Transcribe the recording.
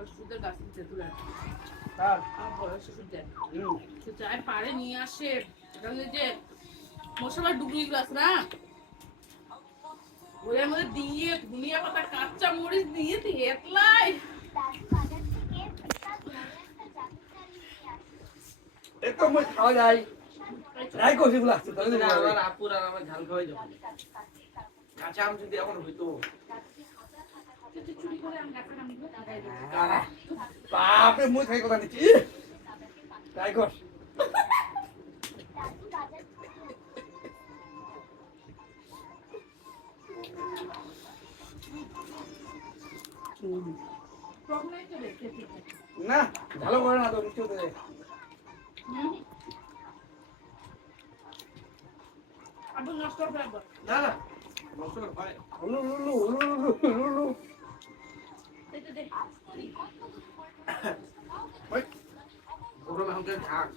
বড় শ্বশুরদের গাছ থেকে তুলে কার আমার বড় শ্বশুরদের সে চায় পাড়ে নিয়ে আসে ওই যে মশলা ডুবুরি গাছ না ওর মধ্যে দিয়ে ধনিয়া পাতা কাঁচা মরিচ দিয়ে এতলাই এত মই খাওয়া যায় ট্রাই করছি গুলো আসছে তাহলে না আমার আপুর আর আমার ঝাল খাওয়াই যাবে কাঁচা আম যদি এখন হইতো চুরি করে আমি গাছের আমগুলো লাগাই দিই বাপরে মই খাই কথা নিচ্ছি ট্রাই কর প্রবলেম তো দেখতে না ভালো করে না তো নিচে হতে আবার নষ্ট হবে আবার না না নষ্ট হয় লুলু এটা দেখ ওই গরম এখন ঝাঁক